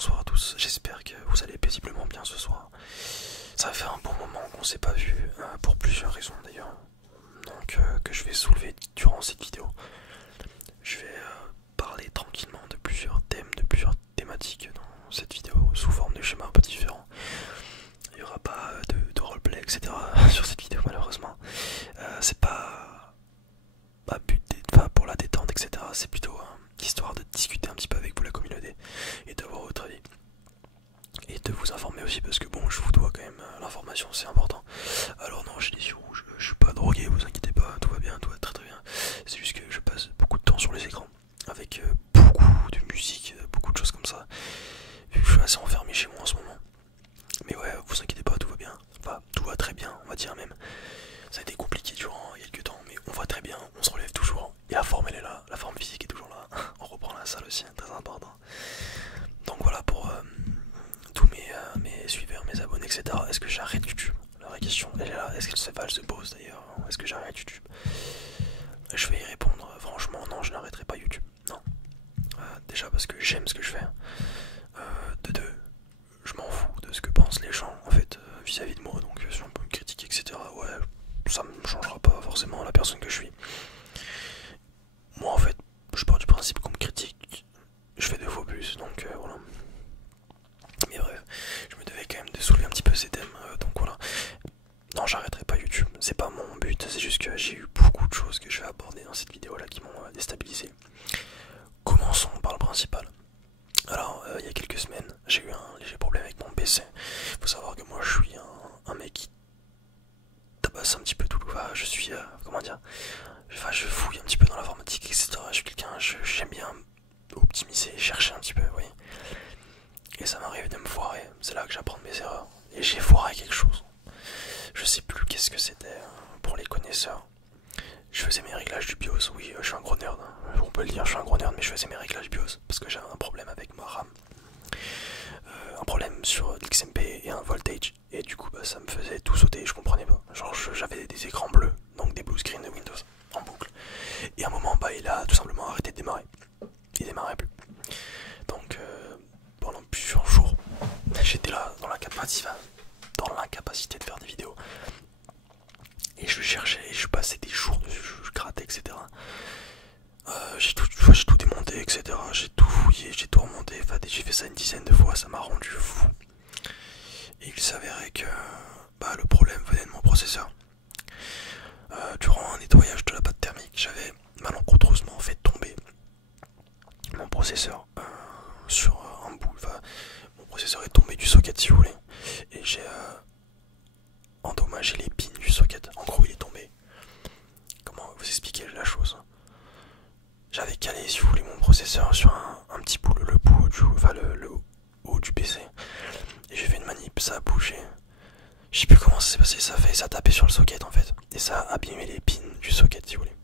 bonsoir à tous, j'espère que vous allez paisiblement bien ce soir. Ça va faire un bon moment qu'on s'est pas vu, pour plusieurs raisons d'ailleurs, donc que je vais soulever durant cette vidéo. Je vais parler tranquillement de plusieurs thèmes, de plusieurs thématiques dans cette vidéo, sous forme de schémas un peu différents. Il n'y aura pas de roleplay, etc. sur cette vidéo malheureusement. C'est pas but pour la détente, etc. C'est plutôt histoire de discuter un petit peu avec vous la communauté et d'avoir votre avis. Et de vous informer aussi parce que bon, je vous dois quand même l'information, c'est important. Alors non, j'ai des yeux rouges, je suis pas drogué, vous inquiétez pas, tout va bien, tout va très très bien. C'est juste que je passe beaucoup de temps sur les écrans avec beaucoup de musique, beaucoup de choses comme ça. Vu que je suis assez enfermé chez moi en ce moment. Mais ouais, vous inquiétez pas, tout va bien. Enfin, tout va très bien, on va dire même. Ça a été compliqué durant quelques temps, mais on va très bien, on se relève toujours. Et la forme elle est là, la forme physique est toujours là. On reprend la salle aussi, très important. Donc voilà pour tous mes suiveurs, mes abonnés, etc. Est-ce que j'arrête YouTube? La vraie question elle est là, est-ce que c'est pas, elle se pose d'ailleurs? Est-ce que j'arrête YouTube? Je vais y répondre, franchement non, je n'arrêterai pas YouTube. Non. Déjà parce que j'aime ce que je fais. De deux, je m'en fous de ce que pensent les gens en fait vis-à-vis de moi, donc si on peut me critiquer, etc. Ouais, ça me changera pas forcément la personne que je suis. Moi en fait, je pars du principe qu'on me critique, je fais 2 fois plus, donc voilà. Mais bref, je me devais quand même de soulever un petit peu ces thèmes, donc voilà. Non, j'arrêterai pas YouTube, c'est pas mon but, c'est juste que j'ai eu beaucoup de choses que je vais aborder dans cette vidéo là qui m'ont déstabilisé. Commençons par le principal. Alors, il y a quelques semaines, j'ai eu un léger problème avec mon PC. Faut savoir que moi je suis un mec qui tabasse un petit peu tout. Enfin, je suis, comment dire, enfin, je fouille un petit peu dans l'informatique, etc. Je suis quelqu'un, j'aime bien optimiser, chercher un petit peu, vous voyez. Et ça m'arrive de me foirer, c'est là que j'apprends de mes erreurs. Et j'ai foiré quelque chose. Je sais plus qu'est-ce que c'était pour les connaisseurs. Je faisais mes réglages du BIOS, oui, je suis un gros nerd, hein. On peut le dire, je suis un gros nerd, mais je faisais mes réglages BIOS parce que j'avais un problème avec ma RAM. Un problème sur l'XMP et un voltage, et du coup bah, ça me faisait tout sauter, je comprenais pas. Genre j'avais des écrans bleus, donc des blue screens de Windows en boucle. Et à un moment, bah, il a tout simplement arrêté de démarrer. Il démarrait plus. Donc pendant plusieurs jours, j'étais là dans l'incapacité de faire des vidéos. Et je cherchais, je passais des jours dessus, je grattais, etc. J'ai tout démonté, etc. J'ai tout fouillé, j'ai tout remonté. Enfin, j'ai fait ça une dizaine de fois, ça m'a rendu fou. Et il s'avérait que bah, le problème venait de mon processeur. Durant un nettoyage de la pâte thermique, j'avais malencontreusement fait tomber mon processeur sur un bout. Enfin, mon processeur est tombé du socket si vous voulez. Et j'ai endommagé les pins du socket. En gros, il est tombé. Comment vous expliquer la chose? J'avais calé, si vous voulez, mon processeur sur un petit bout, le bout du, enfin le haut du PC. Et j'ai fait une manip, ça a bougé. Je sais plus comment ça s'est passé, ça a tapé sur le socket en fait. Et ça a abîmé les pins du socket, si vous voulez.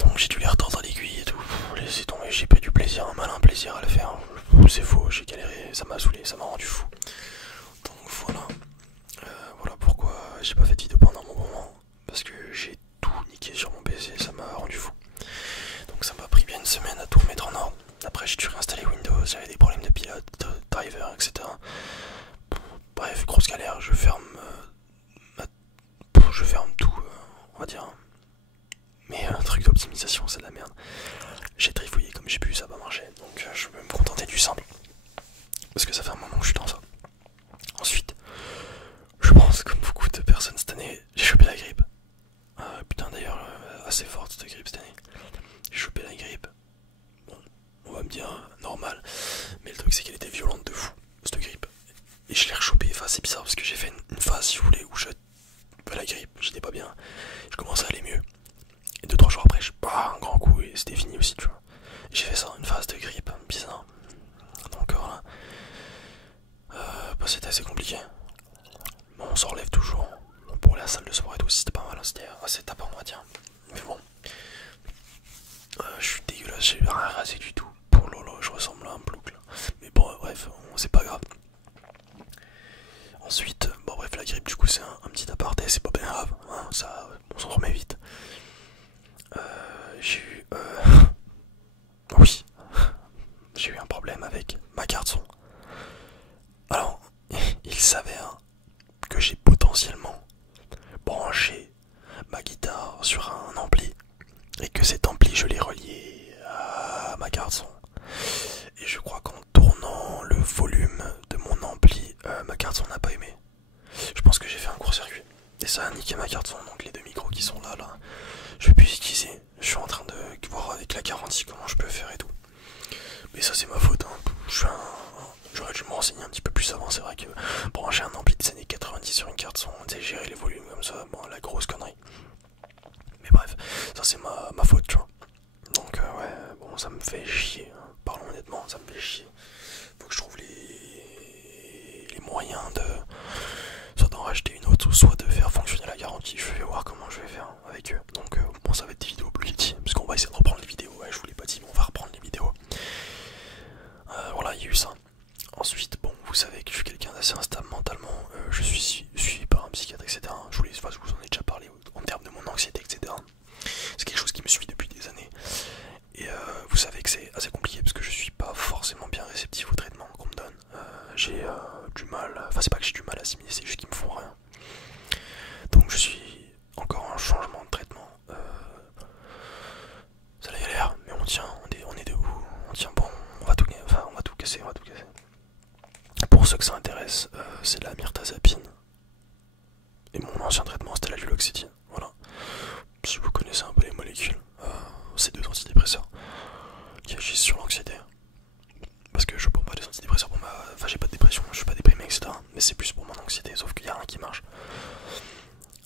Donc j'ai dû les retordre à l'aiguille et tout. Laissez tomber, j'ai pris du plaisir, un malin plaisir à le faire. C'est faux, j'ai galéré, ça m'a saoulé, ça m'a rendu fou. Donc voilà. Voilà pourquoi j'ai pas fait de vidéo pendant un bon moment. Parce que j'ai tout niqué sur mon PC, ça m'a rendu fou. Donc ça m'a pris bien une semaine à tout remettre en ordre. Après j'ai dû réinstaller Windows, j'avais des problèmes de pilote, de driver, etc. Bref, grosse galère, je ferme tout, on va dire. Mais un truc d'optimisation, c'est de la merde. J'ai trifouillé comme j'ai pu, ça va pas marcher. Donc je vais me contenter du simple. Parce que ça fait un moment que je suis dans ça. Ensuite, je pense comme beaucoup de personnes cette année, j'ai chopé la grippe. Putain d'ailleurs, assez forte cette grippe cette année. J'ai chopé la grippe. Bon, on va me dire normal. Mais le truc c'est qu'elle était violente de fou, cette grippe. Et je l'ai rechopé, enfin c'est bizarre parce que j'ai fait une phase si vous voulez où je la grippe, j'étais pas bien. Je commençais à aller mieux. Et 2-3 jours après, je pars un grand coup et c'était fini aussi, tu vois. J'ai fait ça, une phase de grippe, bizarre. Donc voilà. Bah, c'était assez compliqué. Bon, on s'en relève toujours. Bon, pour la salle de sport et tout, c'était pas mal, c'était assez tapant, on va dire. Mais bon. Je suis dégueulasse, j'ai rien rasé du tout. Pour lolo, je ressemble à un plouc là. Mais bon, bref, c'est pas grave. Ensuite, bon bref, la grippe du coup c'est un petit aparté, c'est pas bien grave, hein, ça, on s'en remet vite. J'ai eu... oui, j'ai eu un problème avec ma carte son. Alors, il s'avère que j'ai potentiellement branché ma guitare sur un ampli et que cet ampli je l'ai relié à ma carte son. Et je crois qu'en tournant le volume de mon ampli, ma carte son n'a pas aimé. Je pense que j'ai fait un court-circuit et ça a niqué ma carte son. Donc les deux micros qui sont là, je vais plus utiliser. Je suis en train de voir avec la garantie comment je peux faire et tout. Mais ça c'est ma faute, hein. J'aurais dû me renseigner un petit peu plus avant. C'est vrai que brancher un ampli des années 90 sur une carte son, tu sais, gérer les volumes comme ça, bon, la grosse connerie. Mais bref, ça c'est ma faute, tu vois. Donc ouais, bon, ça me fait chier, hein. Parlons honnêtement, ça me fait chier. Faut que je trouve les moyens de soit d'en racheter une autre, ou soit de faire fonctionner la garantie. Je vais voir comment je vais faire avec eux. Donc bon, ça va être des vidéos plus vite, parce qu'on va essayer de reprendre les vidéos. Ouais, je vous l'ai pas dit, mais on va reprendre les vidéos. Voilà, il y a eu ça. Ensuite, bon, vous savez que je suis quelqu'un d'assez instable mentalement. Je suis suivi par un psychiatre, etc. Je vous en ai déjà parlé en termes de mon anxiété, etc. C'est quelque chose qui me suit depuis des années. Et vous savez que c'est assez compliqué parce que je suis pas forcément bien réceptif au traitement qu'on me donne. J'ai du mal, enfin c'est pas que j'ai du mal à assimiler, c'est juste qu'ils me font rien. Donc je suis encore en changement de traitement. Ça la galère, mais on tient, on est debout, on tient bon, on va tout casser, Pour ceux que ça intéresse, c'est de la mirtazapine. Et mon ancien traitement c'était la duloxétine, voilà. Si vous connaissez un peu les molécules, c'est deux antidépresseurs qui agissent sur l'anxiété. Parce que je prends pas des antidépresseurs pour ma... Enfin j'ai pas de dépression, je suis pas déprimé, etc. Mais c'est plus pour mon anxiété, sauf qu'il y a rien qui marche.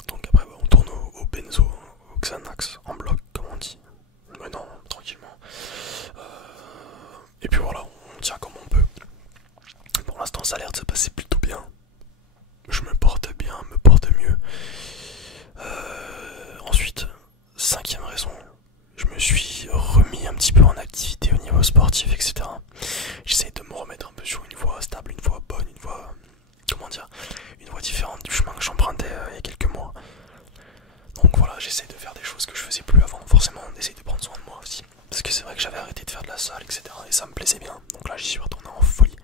Donc après on tourne au benzo, au Xanax, en bloc comme on dit. Mais non, tranquillement. Et puis voilà, on tient comme on peut. Pour l'instant ça a l'air de se passer plutôt bien. Je me porte bien, me porte mieux. Ensuite, cinquième raison, je me suis remis un petit peu en activité au niveau sportif, etc. J'essaie de me remettre un peu sur une voie stable, une voie bonne, une voie, comment dire, une voie différente du chemin que j'empruntais il y a quelques mois. Donc voilà, j'essaie de faire des choses que je faisais plus avant. Forcément, on essaie de prendre soin de moi aussi. Parce que c'est vrai que j'avais arrêté de faire de la salle, etc. Et ça me plaisait bien. Donc là, j'y suis retourné en folie.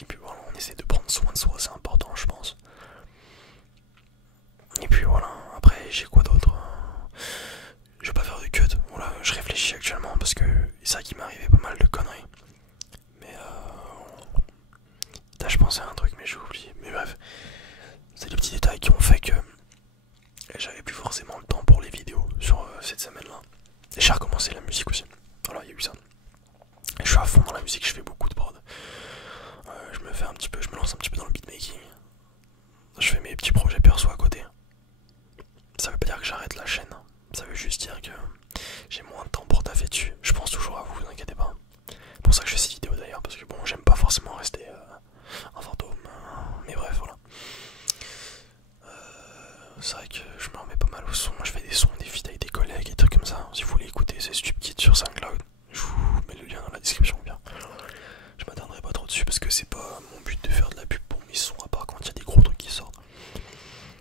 Et puis voilà, on essaie de prendre soin de soi, c'est important, je pense. Et puis voilà, après, j'ai quoi d'autre? Je vais pas faire de cut. Voilà, je réfléchis actuellement parce que c'est ça qui m'arrivait pas mal de conneries. Mais là, je pensais à un truc, mais j'ai oublié. Mais bref, c'est les petits détails qui ont fait que j'avais plus forcément le temps pour les vidéos sur cette semaine-là. Et j'ai recommencé la musique aussi. Voilà, il y a eu ça. Et je suis à fond dans la musique, je fais beaucoup de prod. Je me lance un petit peu dans le beatmaking. Je fais mes petits projets perso à côté. Ça veut pas dire que j'arrête la chaîne. Ça veut juste dire que j'ai moins de temps pour taffer dessus. Je pense toujours à vous, vous inquiétez pas. C'est pour ça que je fais ces vidéos d'ailleurs, parce que bon, j'aime pas forcément rester un fantôme. Mais bref, voilà. C'est vrai que je me remets pas mal au son. Je fais des sons, des feats avec des collègues, des trucs comme ça. Si vous voulez écouter, c'est Stupkid sur SoundCloud. Je vous mets le lien dans la description, bien. Je m'attarderai pas trop dessus parce que c'est pas mon but de faire de la pub pour mes sons, à part quand il y a des gros trucs qui sortent.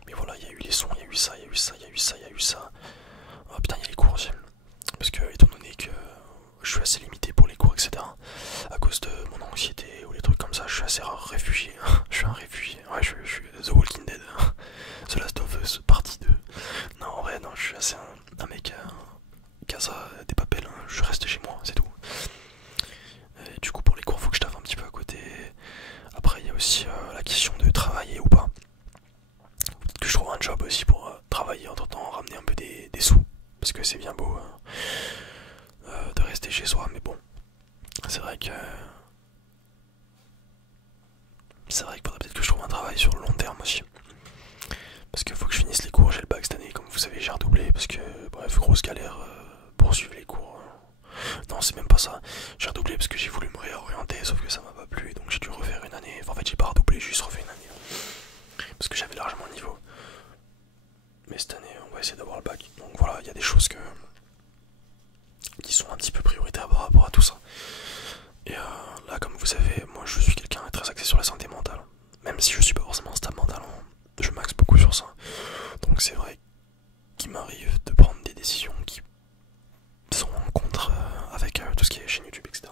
Mais voilà, il y a eu les sons, il y a eu ça, il y a eu ça, il y a eu ça, il y a eu ça. Oh putain, il y a les cours aussi. Parce que, étant donné que je suis assez limité pour les cours, etc., à cause de mon anxiété ou les trucs comme ça, je suis assez réfugié. Je suis un réfugié. Ouais, je suis The Walking Dead. The Last of Us, partie 2. Non, en vrai, non, je suis assez un mec casa des papels. Hein. Je reste chez moi, c'est tout. Et du coup, pour les cours, faut que je taffe un petit peu à côté. Après, il y a aussi la question de travailler ou pas. Que je trouve un job aussi pour travailler, entre temps, ramener un peu des sous. Parce que c'est bien beau de rester chez soi, mais bon, c'est vrai que faudrait peut-être que je trouve un travail sur le long terme aussi. Parce qu'il faut que je finisse les cours, j'ai le bac cette année, comme vous savez, j'ai redoublé. Parce que, bref, grosse galère pour suivre les cours. Non, c'est même pas ça. J'ai redoublé parce que j'ai voulu me réorienter, sauf que ça m'a pas plu, donc j'ai dû refaire une année. Enfin, en fait, j'ai pas redoublé, j'ai juste refait une année. Parce que j'avais largement le niveau. Mais cette année, on va essayer d'avoir le bac. Donc voilà, il y a des choses qui sont un petit peu prioritaires par rapport à tout ça. Et là, comme vous savez, moi je suis quelqu'un très axé sur la santé mentale. Même si je suis pas forcément stable mentalement, je m'axe beaucoup sur ça. Donc c'est vrai qu'il m'arrive de prendre des décisions qui sont en contre avec tout ce qui est chaîne YouTube, etc.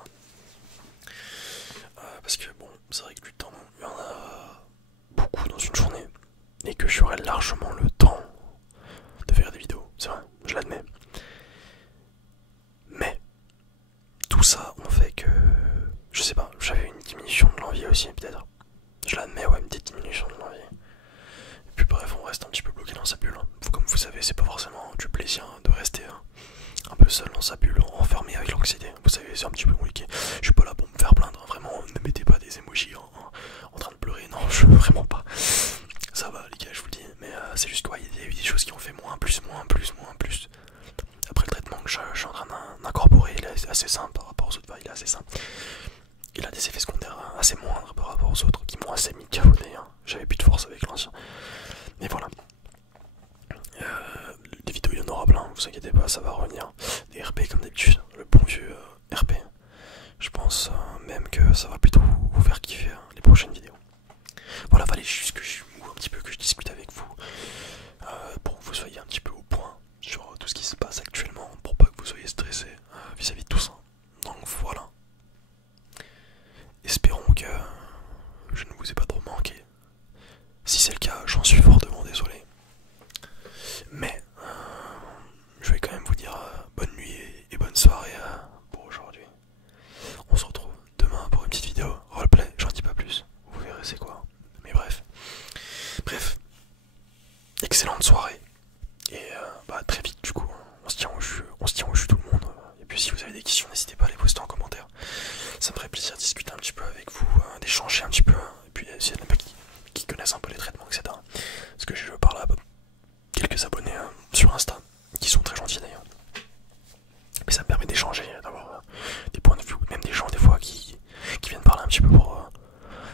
j'avais une diminution de l'envie aussi, peut-être. Je l'admets, ouais, une petite diminution de l'envie. Et puis bref, on reste un petit peu bloqué dans sa bulle. Comme vous savez, c'est pas forcément du plaisir de rester un peu seul dans sa bulle, enfermé avec l'anxiété. Vous savez, c'est un petit peu compliqué. Je suis pas là pour me faire plaindre, hein. Vraiment, ne mettez pas des emojis en train de pleurer. Non, je veux vraiment pas. Ça va, les gars, je vous le dis. Mais c'est juste quoi, il y a eu des choses qui ont fait moins, plus. Après le traitement que je suis en train d'incorporer, il est assez simple par rapport aux autres. Il est assez simple. Il a des effets secondaires assez moindres par rapport aux autres, qui m'ont assez mis KO d'ailleurs. J'avais plus de force avec l'ancien. Mais voilà. Des vidéos, il y en aura plein, vous inquiétez pas, ça va revenir. Des RP comme d'habitude, le bon vieux RP. Je pense même que ça va plutôt vous faire kiffer les prochaines vidéos. Voilà, fallait juste que je un petit peu, que je discute avec vous pour que vous soyez un petit peu au point sur tout ce qui se passe actuellement, pour pas que vous soyez stressé vis-à-vis de tout ça. Donc voilà. Espérons que je ne vous ai pas trop manqué. Si c'est le cas, j'en suis fortement désolé. Mais je vais quand même vous dire bonne nuit et bonne soirée pour aujourd'hui. On se retrouve demain pour une petite vidéo roleplay, j'en dis pas plus. Vous verrez c'est quoi. Mais bref. Excellente soirée. Et très vite du coup. On se tient au jus tout le monde. Et puis si vous avez des questions, n'hésitez pas à les poster en commentaire. Ça me ferait plaisir de discuter un petit peu avec vous, d'échanger un petit peu. Et puis s'il y en a qui connaissent un peu les traitements, etc. Parce que je parle à quelques abonnés sur Insta, qui sont très gentils d'ailleurs. Mais ça me permet d'échanger, d'avoir des points de vue, même des gens des fois qui viennent parler un petit peu pour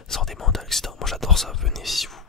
santé mentale, etc. Moi j'adore ça, venez si vous